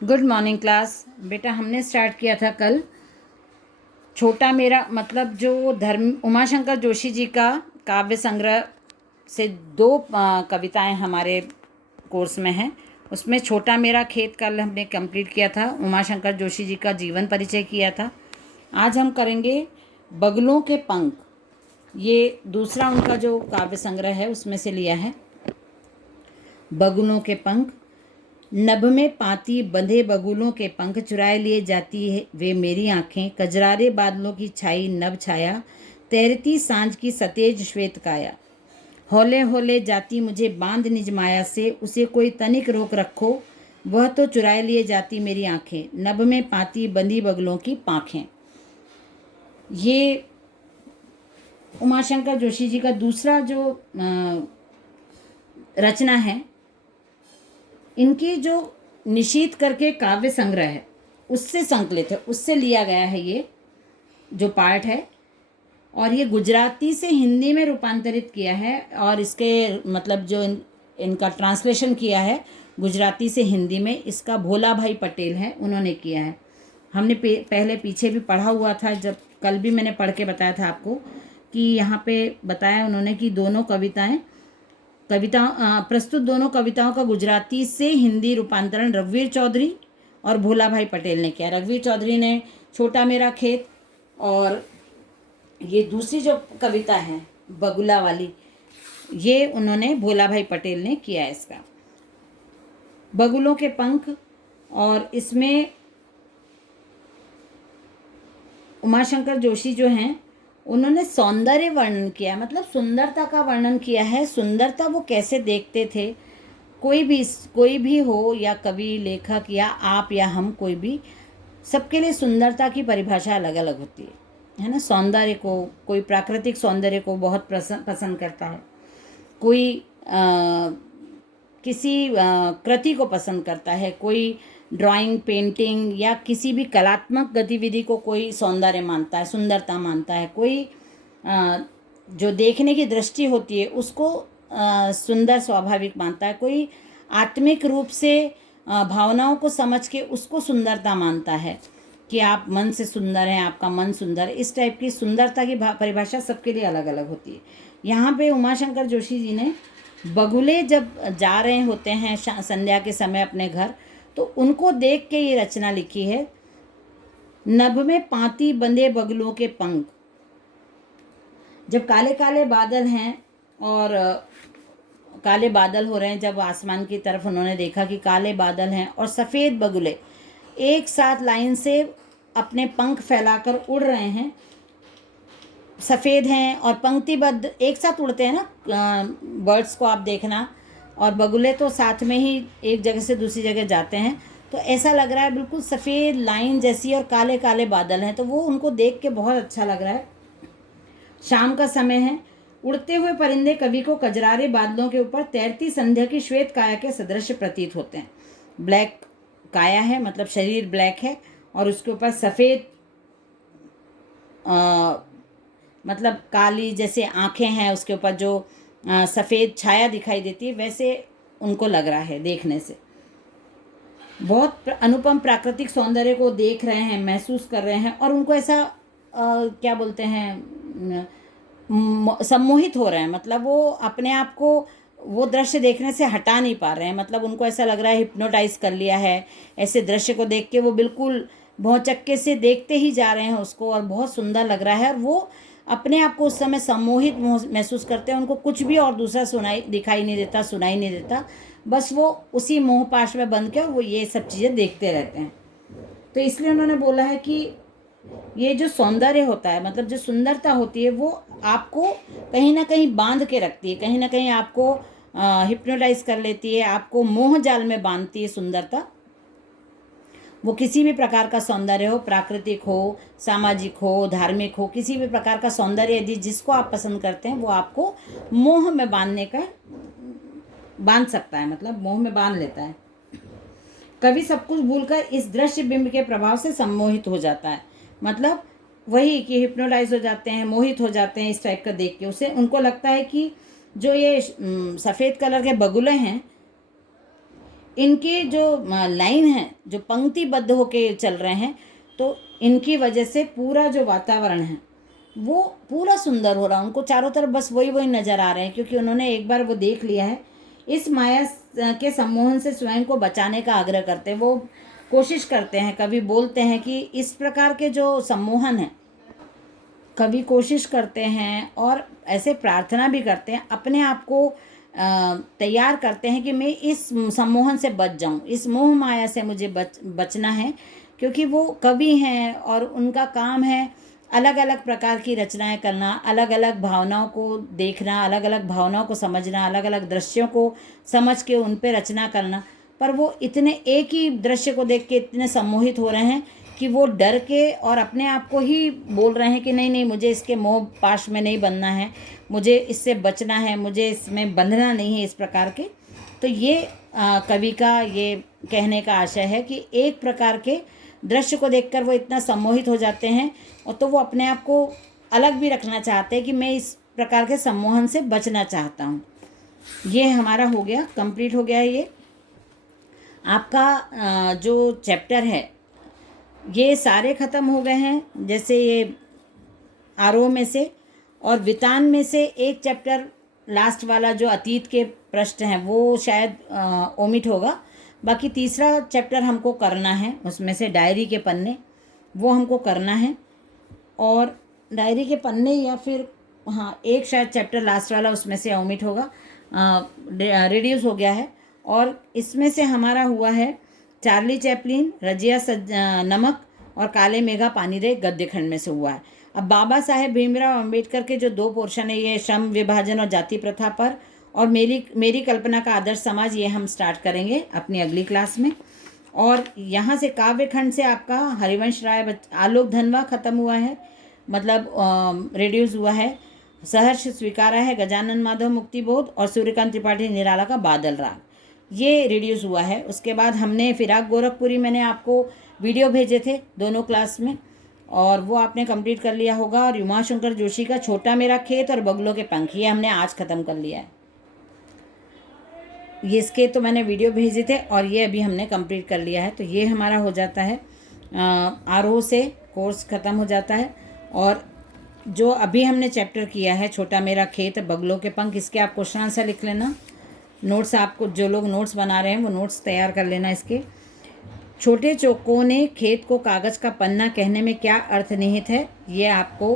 Good morning class. बेटा हमने start किया था कल छोटा मेरा मतलब जो धर्म उमाशंकर जोशी जी का काव्य संग्रह से दो कविताएं हमारे कोर्स में हैं। उसमें छोटा मेरा खेत कल हमने कंप्लीट किया था, उमाशंकर जोशी जी का जीवन परिचय किया था। आज हम करेंगे बगुलों के पंख। ये दूसरा उनका जो काव्य संग्रह है उसमें से लिया है। बगुलों के पंख। नभ में पाती बंधे बगुलों के पंख चुराए लिए जाती है वे मेरी आंखें, कजरारे बादलों की छाई नभ छाया, तैरती सांझ की सतेज श्वेत काया। हौले हौले जाती मुझे बांध निज माया से, उसे कोई तनिक रोक रखो, वह तो चुराए लिए जाती मेरी आंखें, नभ में पाती बंधी बगुलों की पाँखें। ये उमाशंकर जोशी जी का दूसरा जो रचना है, इनकी जो निशीथ करके काव्य संग्रह है उससे संकलित है, उससे लिया गया है ये जो पार्ट है। और ये गुजराती से हिंदी में रूपांतरित किया है और इसके मतलब जो इनका ट्रांसलेशन किया है गुजराती से हिंदी में, इसका भोला भाई पटेल है, उन्होंने किया है। हमने पहले पीछे भी पढ़ा हुआ था, जब कल भी मैंने पढ़ के बताया था आपको कि यहाँ पे बताया उन्होंने कि दोनों प्रस्तुत दोनों कविताओं का गुजराती से हिंदी रूपांतरण रघुवीर चौधरी और भोला भाई पटेल ने किया। रघुवीर चौधरी ने छोटा मेरा खेत, और ये दूसरी जो कविता है बगुला वाली, ये उन्होंने भोला भाई पटेल ने किया है इसका। बगुलों के पंख। और इसमें उमाशंकर जोशी जो हैं उन्होंने सौंदर्य वर्णन किया, मतलब सुंदरता का वर्णन किया है। सुंदरता वो कैसे देखते थे, कोई भी हो, या कवि, लेखक, या आप या हम, कोई भी, सबके लिए सुंदरता की परिभाषा अलग अलग होती है ना। सौंदर्य को कोई प्राकृतिक सौंदर्य को बहुत पसंद करता है, कोई किसी कृति को पसंद करता है, कोई ड्राइंग, पेंटिंग या किसी भी कलात्मक गतिविधि को कोई सौंदर्य मानता है, सुंदरता मानता है। कोई जो देखने की दृष्टि होती है उसको सुंदर स्वाभाविक मानता है। कोई आत्मिक रूप से भावनाओं को समझ के उसको सुंदरता मानता है कि आप मन से सुंदर हैं, आपका मन सुंदर है। इस टाइप की सुंदरता की परिभाषा सबके लिए अलग अलग होती है। यहाँ पे उमाशंकर जोशी जी ने बगुले जब जा रहे होते हैं संध्या के समय अपने घर, तो उनको देख के ये रचना लिखी है। नभ में पाती बंधे बगुलों के पंख। जब काले काले बादल हैं और काले बादल हो रहे हैं, जब आसमान की तरफ उन्होंने देखा कि काले बादल हैं और सफ़ेद बगुले एक साथ लाइन से अपने पंख फैलाकर उड़ रहे हैं, सफ़ेद हैं और पंक्तिबद्ध एक साथ उड़ते हैं ना, बर्ड्स को आप देखना, और बगुले तो साथ में ही एक जगह से दूसरी जगह जाते हैं, तो ऐसा लग रहा है बिल्कुल सफ़ेद लाइन जैसी, और काले काले बादल हैं, तो वो उनको देख के बहुत अच्छा लग रहा है। शाम का समय है। उड़ते हुए परिंदे कवि को कजरारे बादलों के ऊपर तैरती संध्या की श्वेत काया के सदृश प्रतीत होते हैं। ब्लैक काया है, मतलब शरीर ब्लैक है, और उसके ऊपर सफ़ेद मतलब काली जैसे आँखें हैं, उसके ऊपर जो सफ़ेद छाया दिखाई देती है, वैसे उनको लग रहा है देखने से। बहुत अनुपम प्राकृतिक सौंदर्य को देख रहे हैं, महसूस कर रहे हैं, और उनको ऐसा क्या बोलते हैं, सम्मोहित हो रहे हैं। मतलब वो अपने आप को वो दृश्य देखने से हटा नहीं पा रहे हैं, मतलब उनको ऐसा लग रहा है हिप्नोटाइज कर लिया है। ऐसे दृश्य को देख के वो बिल्कुल भौचक्के से देखते ही जा रहे हैं उसको, और बहुत सुंदर लग रहा है, और वो अपने आप को उस समय सम्मोहित महसूस करते हैं। उनको कुछ भी और दूसरा दिखाई नहीं देता, सुनाई नहीं देता, बस वो उसी मोह पाश में बंद के और वो ये सब चीज़ें देखते रहते हैं। तो इसलिए उन्होंने बोला है कि ये जो सौंदर्य होता है, मतलब जो सुंदरता होती है, वो आपको कहीं ना कहीं बांध के रखती है, कहीं ना कहीं आपको हिप्नोटाइज कर लेती है, आपको मोह जाल में बांधती है सुंदरता। वो किसी भी प्रकार का सौंदर्य हो, प्राकृतिक हो, सामाजिक हो, धार्मिक हो, किसी भी प्रकार का सौंदर्य यदि जिसको आप पसंद करते हैं वो आपको मोह में बांध सकता है, मतलब मोह में बांध लेता है। कवि सब कुछ भूलकर इस दृश्य बिंब के प्रभाव से सम्मोहित हो जाता है, मतलब वही कि हिप्नोटाइज हो जाते हैं, मोहित हो जाते हैं इस टाइप का देख के। उसे उनको लगता है कि जो ये सफ़ेद कलर के बगुले हैं, इनके जो लाइन है, जो पंक्तिबद्ध होके चल रहे हैं, तो इनकी वजह से पूरा जो वातावरण है वो पूरा सुंदर हो रहा है। उनको चारों तरफ बस वही वही नज़र आ रहे हैं, क्योंकि उन्होंने एक बार वो देख लिया है। इस माया के सम्मोहन से स्वयं को बचाने का आग्रह करते हैं। वो कोशिश करते हैं, कभी बोलते हैं कि इस प्रकार के जो सम्मोहन है, कभी कोशिश करते हैं और ऐसे प्रार्थना भी करते हैं, अपने आप को तैयार करते हैं कि मैं इस सम्मोहन से बच जाऊं, इस मोह माया से मुझे बचना है। क्योंकि वो कवि हैं और उनका काम है अलग अलग प्रकार की रचनाएं करना, अलग अलग भावनाओं को देखना, अलग अलग भावनाओं को समझना, अलग अलग दृश्यों को समझ के उन पे रचना करना। पर वो इतने एक ही दृश्य को देख के इतने सम्मोहित हो रहे हैं कि वो डर के और अपने आप को ही बोल रहे हैं कि नहीं नहीं, मुझे इसके मोह पाश में नहीं बनना है, मुझे इससे बचना है, मुझे इसमें बंधना नहीं है, इस प्रकार के। तो ये कवि का ये कहने का आशय है कि एक प्रकार के दृश्य को देखकर वो इतना सम्मोहित हो जाते हैं, और तो वो अपने आप को अलग भी रखना चाहते हैं कि मैं इस प्रकार के सम्मोहन से बचना चाहता हूँ। ये हमारा हो गया, कंप्लीट हो गया है। ये आपका जो चैप्टर है ये सारे ख़त्म हो गए हैं। जैसे ये आरोह में से और वितान में से एक चैप्टर लास्ट वाला जो अतीत के प्रश्न हैं वो शायद ओमिट होगा। बाकी तीसरा चैप्टर हमको करना है, उसमें से डायरी के पन्ने, वो हमको करना है। और डायरी के पन्ने या फिर हाँ, एक शायद चैप्टर लास्ट वाला उसमें से ओमिट होगा, रिड्यूस हो गया है। और इसमें से हमारा हुआ है चार्ली चैपलिन, रजिया नमक और काले मेघा पानी दे गद्य खंड में से हुआ है। अब बाबा साहेब भीमराव अंबेडकर के जो 2 पोर्शन है, ये श्रम विभाजन और जाति प्रथा पर और मेरी कल्पना का आदर्श समाज, ये हम स्टार्ट करेंगे अपनी अगली क्लास में। और यहाँ से काव्य खंड से आपका हरिवंश राय आलोक धनवा ख़त्म हुआ है, मतलब रिड्यूस हुआ है। सहर्ष स्वीकारा है गजानन माधव मुक्तिबोध और सूर्यकांत त्रिपाठी निराला का बादल राग, ये रिड्यूस हुआ है। उसके बाद हमने फिराक गोरखपुरी, मैंने आपको वीडियो भेजे थे दोनों क्लास में, और वो आपने कंप्लीट कर लिया होगा। और उमाशंकर जोशी का छोटा मेरा खेत और बगलों के पंख, ये हमने आज ख़त्म कर लिया है। ये इसके तो मैंने वीडियो भेजे थे और ये अभी हमने कंप्लीट कर लिया है। तो ये हमारा हो जाता है, आरोह से कोर्स ख़त्म हो जाता है। और जो अभी हमने चैप्टर किया है छोटा मेरा खेत बगलों के पंख, इसके आप क्वेश्चन आंसर लिख लेना। नोट्स आपको, जो लोग नोट्स बना रहे हैं वो नोट्स तैयार कर लेना इसके। छोटे चौकोने खेत को कागज़ का पन्ना कहने में क्या अर्थ निहित है, ये आपको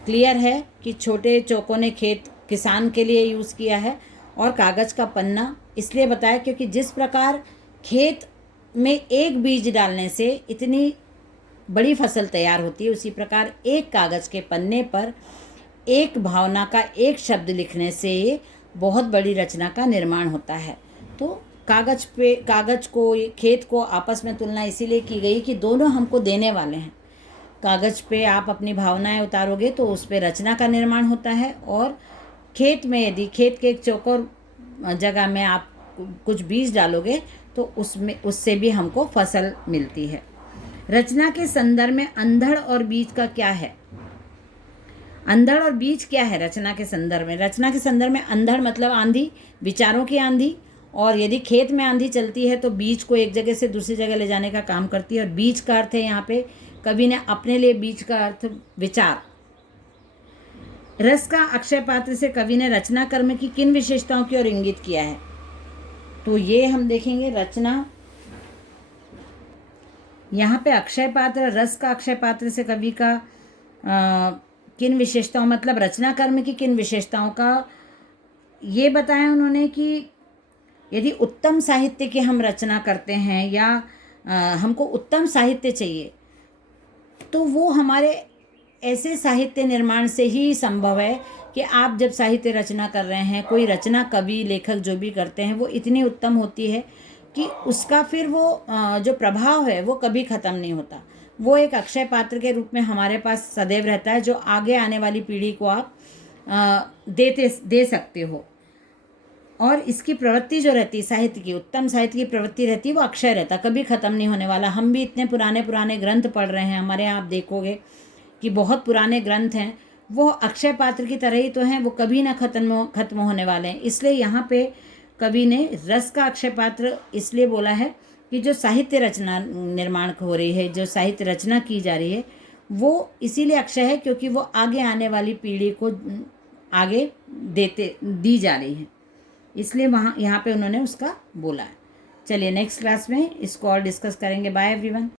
क्लियर है कि छोटे चौकोने खेत किसान के लिए यूज़ किया है, और कागज़ का पन्ना इसलिए बताया क्योंकि जिस प्रकार खेत में एक बीज डालने से इतनी बड़ी फसल तैयार होती है, उसी प्रकार एक कागज़ के पन्ने पर एक भावना का एक शब्द लिखने से बहुत बड़ी रचना का निर्माण होता है। तो कागज़ को, खेत को आपस में तुलना इसीलिए की गई कि दोनों हमको देने वाले हैं। कागज़ पे आप अपनी भावनाएं उतारोगे तो उस पे रचना का निर्माण होता है, और खेत में यदि खेत के एक चौकोर जगह में आप कुछ बीज डालोगे तो उससे भी हमको फसल मिलती है। रचना के संदर्भ में अंधड़ और बीज का क्या है? अंधड़ और बीज क्या है रचना के संदर्भ में? रचना के संदर्भ में अंधड़ मतलब आंधी, विचारों की आंधी, और यदि खेत में आंधी चलती है तो बीज को एक जगह से दूसरी जगह ले जाने का काम करती है। और बीज का अर्थ है यहाँ पे कवि ने अपने लिए बीज का अर्थ विचार। रस का अक्षय पात्र से कवि ने रचना कर्म की किन विशेषताओं की ओर इंगित किया है? तो ये हम देखेंगे। रचना, यहाँ पे अक्षय पात्र, रस का अक्षय पात्र से कवि का किन विशेषताओं, मतलब रचना कर्म की किन विशेषताओं का ये बताया उन्होंने कि यदि उत्तम साहित्य की हम रचना करते हैं या हमको उत्तम साहित्य चाहिए, तो वो हमारे ऐसे साहित्य निर्माण से ही संभव है कि आप जब साहित्य रचना कर रहे हैं, कोई रचना कवि लेखक जो भी करते हैं वो इतनी उत्तम होती है कि उसका फिर वो जो प्रभाव है वो कभी ख़त्म नहीं होता। वो एक अक्षय पात्र के रूप में हमारे पास सदैव रहता है, जो आगे आने वाली पीढ़ी को आप दे सकते हो। और इसकी प्रवृत्ति जो रहती है साहित्य की, उत्तम साहित्य की प्रवृत्ति रहती है, वो अक्षय रहता, कभी ख़त्म नहीं होने वाला। हम भी इतने पुराने पुराने ग्रंथ पढ़ रहे हैं, हमारे यहाँ आप देखोगे कि बहुत पुराने ग्रंथ हैं, वो अक्षय पात्र की तरह ही तो हैं, वो कभी ना ख़त्म होने वाले हैं। इसलिए यहाँ पे कवि ने रस का अक्षय पात्र इसलिए बोला है कि जो साहित्य रचना निर्माण हो रही है, जो साहित्य रचना की जा रही है, वो इसीलिए अक्षय है क्योंकि वो आगे आने वाली पीढ़ी को आगे दी जा रही है, इसलिए वहाँ यहाँ पे उन्होंने उसका बोला है। चलिए नेक्स्ट क्लास में इसको और डिस्कस करेंगे। Bye everyone.